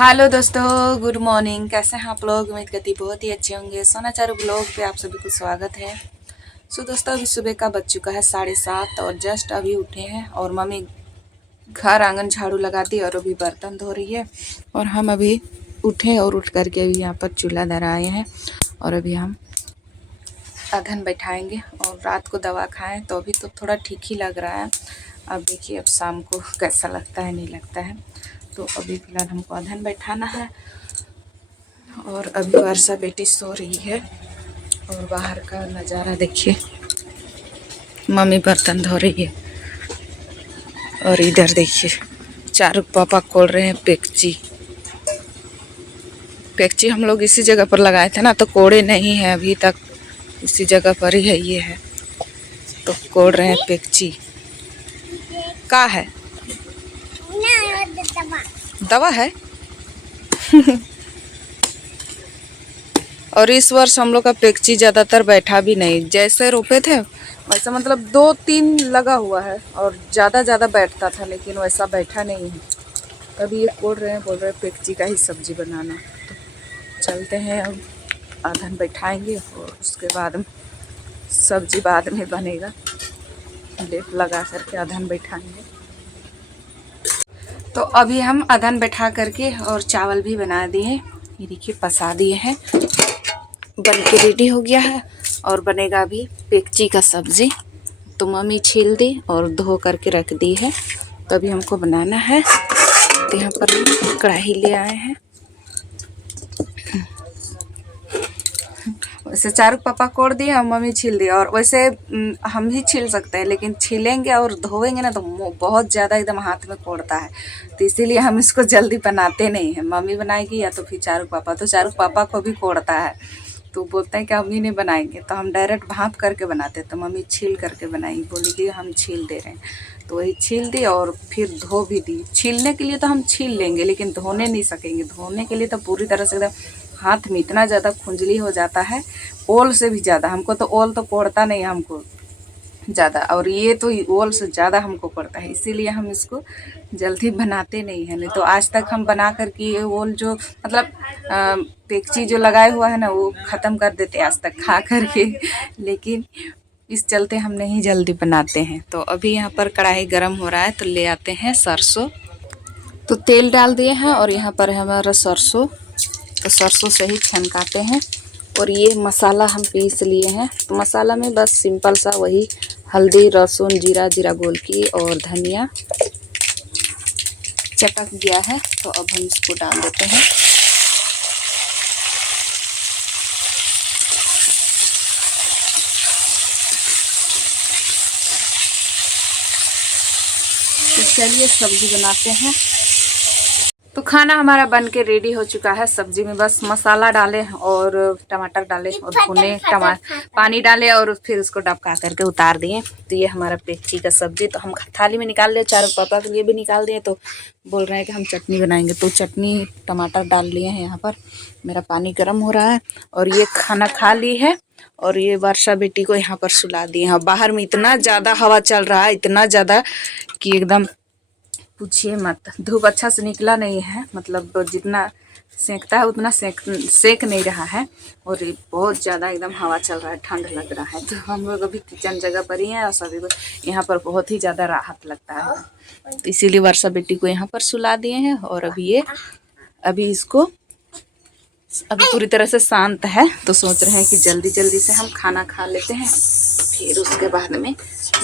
Hello दोस्तों, good morning. कैसे हैं आप लोग? उम्मीद करती बहुत ही अच्छे होंगे। सोना चारू ब्लॉग पे आप सभी को स्वागत है। दोस्तों, अभी सुबह का बज चुका है 7:30 और जस्ट अभी उठे हैं और मम्मी घर आंगन झाड़ू लगाती और अभी बर्तन धो रही है और हम अभी उठे और उठ करके अभी यहाँ पर चूल्हा धराए हैं और अभी हम अधन बैठाएंगे और रात को दवा खाएं तो अभी तो थोड़ा ठीक ही लग रहा है। अब देखिए अब शाम को कैसा लगता है, नहीं लगता है। तो अभी फ़िलहाल हमको अधन बैठाना है और अभी वर्षा बेटी सो रही है और बाहर का नज़ारा देखिए, मम्मी बर्तन धो रही है और इधर देखिए चारू पापा खोल रहे हैं पेक्ची। पेक्ची हम लोग इसी जगह पर लगाए थे ना, तो कोड़े नहीं है अभी तक, इसी जगह पर ही है। ये है तो कोड़ रहे हैं पेक्ची। का है दवा है और इस वर्ष हम लोग का पेक्ची ज़्यादातर बैठा भी नहीं, जैसे रोपे थे वैसा, मतलब 2-3 लगा हुआ है और ज़्यादा बैठता था, लेकिन वैसा बैठा नहीं है। अभी ये बोल रहे हैं पेक्ची का ही सब्जी बनाना। तो चलते हैं, अब अधन बैठाएंगे और उसके बाद सब्जी बाद में बनेगा। लेप लगा करके अधन बैठाएंगे। तो अभी हम अधन बैठा करके और चावल भी बना दिए, ये देखिए पसा दिए हैं, बन के रेडी हो गया है और बनेगा अभी पेक्ची का सब्ज़ी। तो मम्मी छील दी और धो करके रख दी है, तो अभी हमको बनाना है। तो यहाँ पर कढ़ाई ले आए हैं। वैसे चारू पापा कोड़ दिए और मम्मी छील दी, और वैसे हम ही छील सकते हैं, लेकिन छीलेंगे और धोएंगे ना तो बहुत ज़्यादा एकदम हाथ में कोड़ता है, तो इसीलिए हम इसको जल्दी बनाते नहीं हैं। मम्मी बनाएगी या तो फिर चारू पापा, तो चारू पापा को भी कोड़ता है, तो बोलते हैं कि मम्मी नहीं बनाएंगे, तो हम डायरेक्ट भाप करके बनाते, तो मम्मी छील करके बनाई, बोली कि हम छील दे रहे हैं। तो वही छील दी और फिर धो भी दी। छीलने के लिए तो हम छील लेंगे, लेकिन धोने नहीं सकेंगे। धोने के लिए तो पूरी तरह से एकदम हाथ में इतना ज़्यादा खुंजली हो जाता है, ओल से भी ज़्यादा। हमको तो ओल तो कोड़ता नहीं हमको ज़्यादा, और ये तो ओल से ज़्यादा हमको पड़ता है, इसीलिए हम इसको जल्दी बनाते नहीं हैं। नहीं तो आज तक हम बना कर के ये ओल जो मतलब पेक्ची जो लगाए हुआ है ना, वो ख़त्म कर देते आज तक खा कर के, लेकिन इस चलते हम नहीं जल्दी बनाते हैं। तो अभी यहाँ पर कढ़ाई गर्म हो रहा है, तो ले आते हैं सरसों। तो तेल डाल दिए हैं और यहाँ पर है हमारा सरसों, तो सरसों से ही छनकाते हैं। और ये मसाला हम पीस लिए हैं, तो मसाला में बस सिंपल सा वही हल्दी, लहसुन, जीरा गोल की और धनिया चटक गया है, तो अब हम इसको डाल देते हैं। तो चलिए सब्जी बनाते हैं। तो खाना हमारा बन के रेडी हो चुका है। सब्जी में बस मसाला डाले और टमाटर डाले और भुने, पानी डाले और फिर उसको डबका करके उतार दिए। तो ये हमारा पेक्ची का सब्जी। तो हम थाली में निकाल लिए, चारों पापा के लिए भी निकाल दिए। तो बोल रहे हैं कि हम चटनी बनाएंगे, तो चटनी टमाटर डाल लिए हैं। यहाँ पर मेरा पानी गर्म हो रहा है और ये खाना खा ली है और ये वर्षा बेटी को यहाँ पर सुला दिए हैं। बाहर में इतना ज़्यादा हवा चल रहा है, इतना ज़्यादा कि एकदम पूछिए मत। धूप अच्छा से निकला नहीं है, मतलब जितना सेकता है उतना सेक नहीं रहा है, और बहुत ज़्यादा एकदम हवा चल रहा है, ठंड लग रहा है। तो हम लोग अभी किचन जगह पर ही हैं और सभी को यहाँ पर बहुत ही ज़्यादा राहत लगता है, तो इसीलिए वर्षा बेटी को यहाँ पर सुला दिए हैं। और अभी इसको पूरी तरह से शांत है, तो सोच रहे हैं कि जल्दी से हम खाना खा लेते हैं, फिर उसके बाद में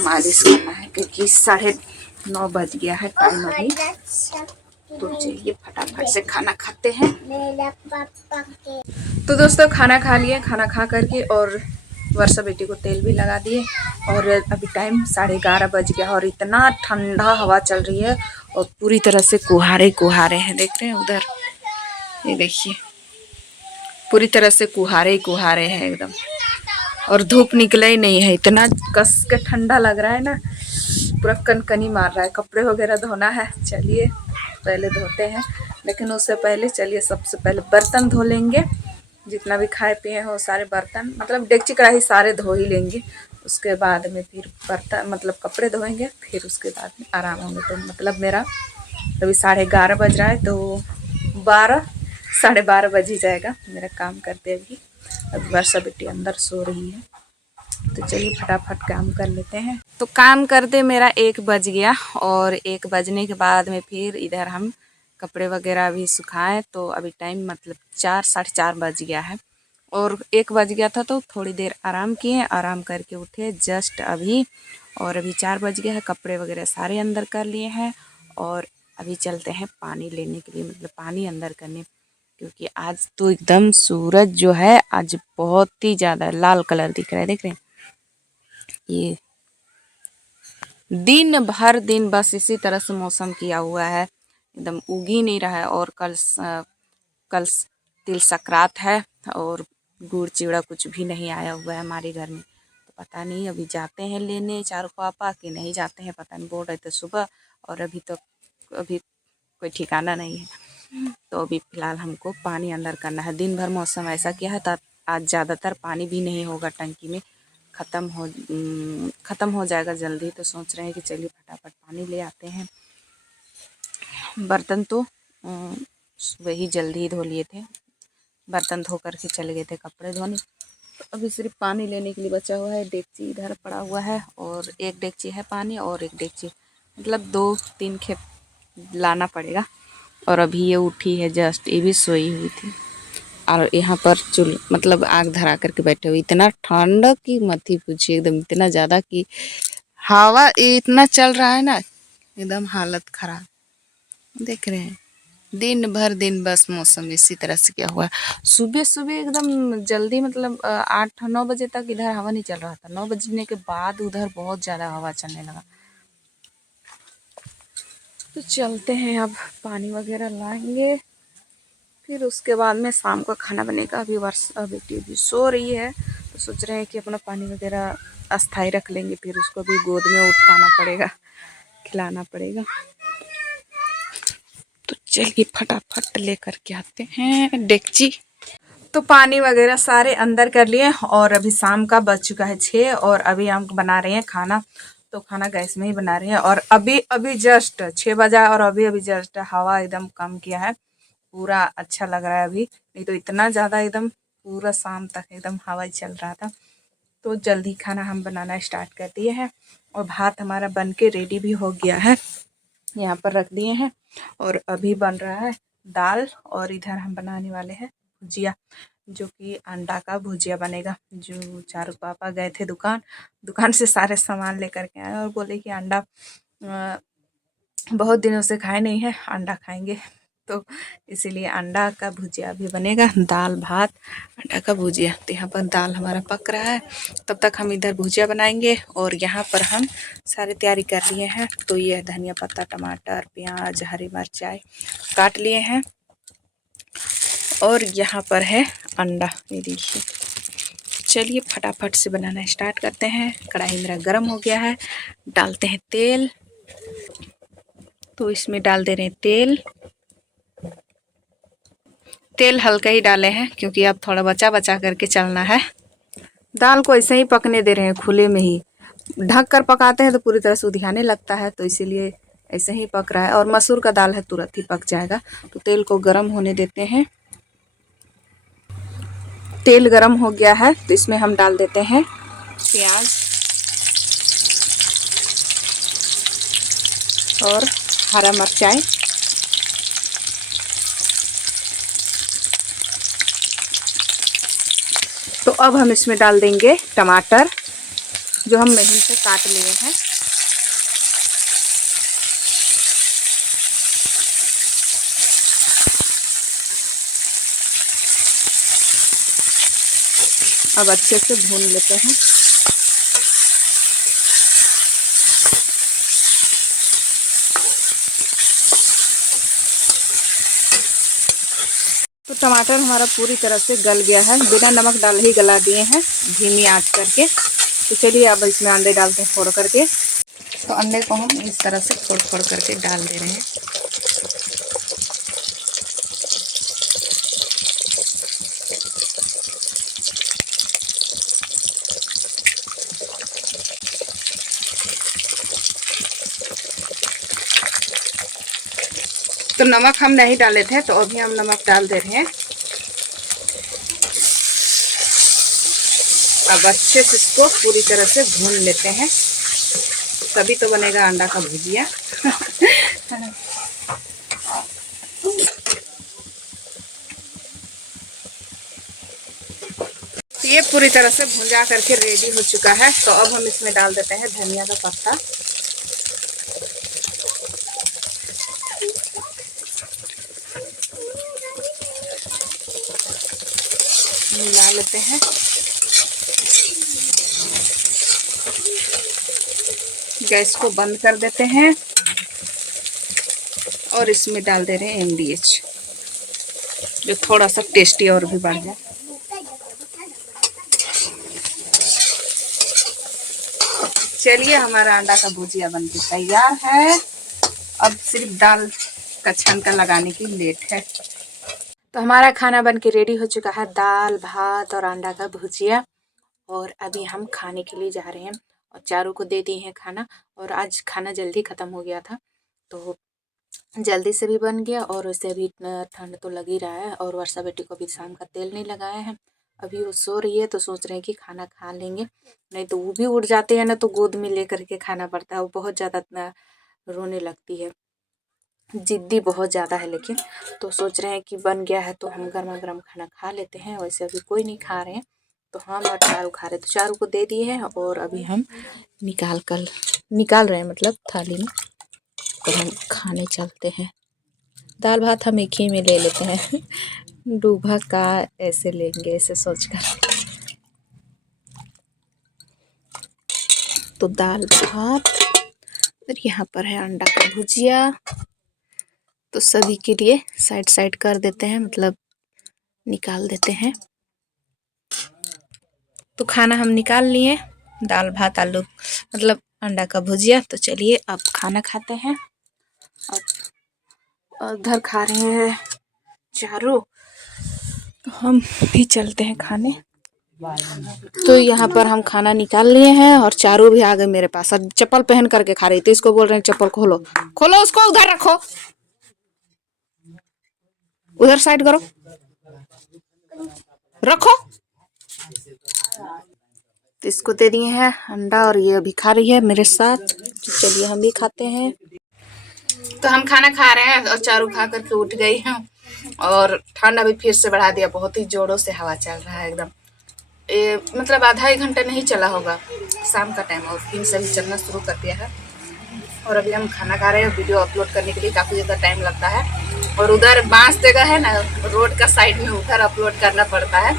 मालिश करना है, क्योंकि 9:30 बज गया है टाइम अभी। तो चलिए फटाफट से खाना खाते हैं। तो दोस्तों खाना खा लिए, खाना खा करके और वर्षा बेटी को तेल भी लगा दिए, और अभी टाइम 11:30 बज गया और इतना ठंडा हवा चल रही है और पूरी तरह से कुहारे हैं। देख रहे हैं उधर, ये देखिए पूरी तरह से कुहारे हैं एकदम, और धूप निकला ही नहीं है। इतना कस के ठंडा लग रहा है ना, पूरा कनकनी मार रहा है। कपड़े वगैरह धोना है, चलिए पहले धोते हैं, लेकिन उससे पहले चलिए सबसे पहले बर्तन धो लेंगे। जितना भी खाए पिए हो सारे बर्तन, मतलब डेगची कढ़ाई सारे धो ही लेंगे। उसके बाद में फिर बर्तन मतलब कपड़े धोएंगे, फिर उसके बाद में आराम होंगे। तो मतलब मेरा अभी 11:30 बज रहा है, तो 12 12:30 बज ही जाएगा मेरा काम करते अभी। अब वर्षा बेटी अंदर सो रही है, तो चलिए फटाफट काम कर लेते हैं। तो काम करते मेरा 1 बज गया, और 1 बजने के बाद में फिर इधर हम कपड़े वगैरह अभी सुखाएं, तो अभी टाइम मतलब 4 साढ़े 4 बज गया है। और 1 बज गया था तो थोड़ी देर आराम किए, आराम करके उठे जस्ट अभी, और अभी 4 बज गया है। कपड़े वगैरह सारे अंदर कर लिए हैं, और अभी चलते हैं पानी लेने के लिए, मतलब पानी अंदर करने, क्योंकि आज तो एकदम सूरज जो है आज बहुत ही ज़्यादा लाल कलर दिख रहा है। देख रहे हैं, ये दिन बस इसी तरह से मौसम किया हुआ है, एकदम उग ही नहीं रहा है। और कल तिल संक्रांत है, और गुड़ चिवड़ा कुछ भी नहीं आया हुआ है हमारे घर में। तो पता नहीं अभी जाते हैं लेने चारू पापा कि नहीं जाते हैं, पता नहीं। बोल रहे थे सुबह, और अभी कोई ठिकाना नहीं है। तो अभी फ़िलहाल हमको पानी अंदर करना है। दिन भर मौसम ऐसा किया है, तो आज ज़्यादातर पानी भी नहीं होगा टंकी में, ख़त्म हो जाएगा जल्दी। तो सोच रहे हैं कि चलिए फटाफट पानी ले आते हैं। बर्तन तो सुबह ही जल्दी ही धो लिए थे, बर्तन धो करके चले गए थे कपड़े धोने। तो अभी सिर्फ पानी लेने के लिए बचा हुआ है। डेगची इधर पड़ा हुआ है, और एक डेगची है पानी, और एक डेगची मतलब 2-3 खेप लाना पड़ेगा। और अभी ये उठी है जस्ट, ये भी सोई हुई थी, और यहाँ पर मतलब आग धरा करके बैठे हुए। इतना ठंड की मत ही पूछिए, एकदम इतना ज़्यादा कि हवा इतना चल रहा है ना, एकदम हालत खराब। देख रहे हैं, दिन बस मौसम इसी तरह से क्या हुआ। सुबह सुबह एकदम जल्दी, मतलब 8-9 बजे तक इधर हवा नहीं चल रहा था। 9 बजने के बाद उधर बहुत ज़्यादा हवा चलने लगा। तो चलते हैं, अब पानी वगैरह लाएंगे, फिर उसके बाद में शाम का खाना बनेगा। अभी वर्षा बेटी भी सो रही है, तो सोच रहे हैं कि अपना पानी वगैरह अस्थाई रख लेंगे, फिर उसको भी गोद में उठाना पड़ेगा, खिलाना पड़ेगा। तो चलिए फटाफट लेकर के आते हैं डेगची। तो पानी वगैरह सारे अंदर कर लिए, और अभी शाम का बज चुका है 6, और अभी हम बना रहे हैं खाना। तो खाना गैस में ही बना रहे हैं, और अभी जस्ट 6 बजा, और अभी जस्ट हवा एकदम कम किया है, पूरा अच्छा लग रहा है अभी। नहीं तो इतना ज़्यादा एकदम पूरा शाम तक एकदम हवा ही चल रहा था। तो जल्दी खाना हम बनाना स्टार्ट कर दिए हैं, और भात हमारा बन के रेडी भी हो गया है, यहाँ पर रख दिए हैं। और अभी बन रहा है दाल, और इधर हम बनाने वाले हैं भुजिया, जो कि अंडा का भुजिया बनेगा। जो चारू पापा गए थे दुकान से सारे सामान लेकर के आए, और बोले कि अंडा बहुत दिनों से खाए नहीं है, अंडा खाएंगे। तो इसीलिए अंडा का भुजिया भी बनेगा, दाल भात अंडा का भुजिया। तो यहाँ पर दाल हमारा पक रहा है, तब तक हम इधर भुजिया बनाएंगे। और यहाँ पर हम सारी तैयारी कर लिए हैं। तो ये धनिया पत्ता, टमाटर, प्याज, हरी मिर्चाई काट लिए हैं, और यहाँ पर है अंडा, ये देखिए। चलिए फटाफट से बनाना स्टार्ट करते हैं। कढ़ाई मेरा गर्म हो गया है, डालते हैं तेल। तो इसमें डाल दे रहे हैं तेल हल्का ही डाले हैं, क्योंकि अब थोड़ा बचा बचा करके चलना है। दाल को ऐसे ही पकने दे रहे हैं, खुले में ही। ढक कर पकाते हैं तो पूरी तरह से उधियाने लगता है, तो इसीलिए ऐसे ही पक रहा है। और मसूर का दाल है, तुरंत ही पक जाएगा। तो तेल को गर्म होने देते हैं। तेल गर्म हो गया है, तो इसमें हम डाल देते हैं प्याज और हरा मिर्चाई। तो अब हम इसमें डाल देंगे टमाटर, जो हम मेहनत से काट लिए हैं। अब अच्छे से भून लेते हैं। तो टमाटर हमारा पूरी तरह से गल गया है, बिना नमक डाले ही गला दिए हैं, धीमी आंच करके। तो चलिए अब इसमें अंडे डालते हैं फोड़ करके। तो अंडे को हम इस तरह से फोड़ फोड़ करके डाल दे रहे हैं। तो नमक हम नहीं डाले थे, तो अभी हम नमक डाल दे रहे हैं। अब अच्छे से इसको पूरी तरह से भून लेते हैं, तभी तो बनेगा अंडा का भुजिया। ये पूरी तरह से भुंजा करके रेडी हो चुका है। तो अब हम इसमें डाल देते हैं धनिया का पत्ता, मिला लेते हैं। गैस को बंद कर देते हैं और इसमें डाल दे रहे हैं MDH, जो थोड़ा सा टेस्टी और भी बढ़ जाए। चलिए, हमारा अंडा का भुजिया बनके तैयार है। अब सिर्फ दाल का छनका लगाने की लेट है। तो हमारा खाना बनके रेडी हो चुका है, दाल भात और अंडा का भुजिया। और अभी हम खाने के लिए जा रहे हैं और चारों को दे दिए हैं खाना। और आज खाना जल्दी ख़त्म हो गया था, तो जल्दी से भी बन गया। और वैसे अभी इतना ठंड तो लग ही रहा है। और वर्षा बेटी को अभी शाम का तेल नहीं लगाया है, अभी वो सो रही है, तो सोच रहे हैं कि खाना खा लेंगे। नहीं तो वो भी उठ जाते हैं ना, तो गोद में ले करके खाना पड़ता है। वो बहुत ज़्यादा रोने लगती है, जिद्दी बहुत ज़्यादा है। लेकिन तो सोच रहे हैं कि बन गया है तो हम गर्मा गर्म खाना खा लेते हैं। वैसे अभी कोई नहीं खा रहे हैं, तो हम और चारू खा रहे, तो चारू को दे दिए हैं। और अभी हम निकाल रहे हैं, मतलब थाली में, तो हम खाने चलते हैं। दाल भात हम एक ही में ले लेते हैं। डूबा का ऐसे लेंगे, ऐसे सोच कर। तो दाल भात और यहाँ पर है अंडा का भुजिया। तो सभी के लिए साइड साइड कर देते हैं, मतलब निकाल देते हैं। तो खाना हम निकाल लिए, दाल भात आलू मतलब अंडा का भुजिया। तो चलिए अब खाना खाते हैं। और उधर खा रहे हैं चारू, तो हम भी चलते हैं खाने। तो यहाँ पर हम खाना निकाल लिए हैं और चारू भी आ गए मेरे पास। अब चप्पल पहन करके खा रही थी, इसको बोल रहे हैं चप्पल खोलो खोलो, उसको उधर रखो, उधर साइड करो, रखो। तो इसको दे दिए हैं अंडा और ये अभी खा रही है मेरे साथ। तो चलिए हम भी खाते हैं। तो हम खाना खा रहे हैं और चारू खा करके उठ गई है। और ठंड अभी फिर से बढ़ा दिया, बहुत ही जोरों से हवा चल रहा है एकदम। ये मतलब आधा एक घंटा नहीं चला होगा, शाम का टाइम, और फिर से भी चलना शुरू कर दिया है। और अभी हम खाना खा रहे हैं। वीडियो अपलोड करने के लिए काफ़ी ज़्यादा टाइम लगता है, और उधर बांस जगह है ना रोड का साइड में, उधर अपलोड करना पड़ता है,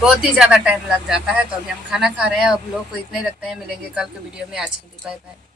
बहुत ही ज़्यादा टाइम लग जाता है। तो अभी हम खाना खा रहे हैं। अब लोग को इतने रखते हैं, मिलेंगे कल के वीडियो में। आज के लिए बाय बाय।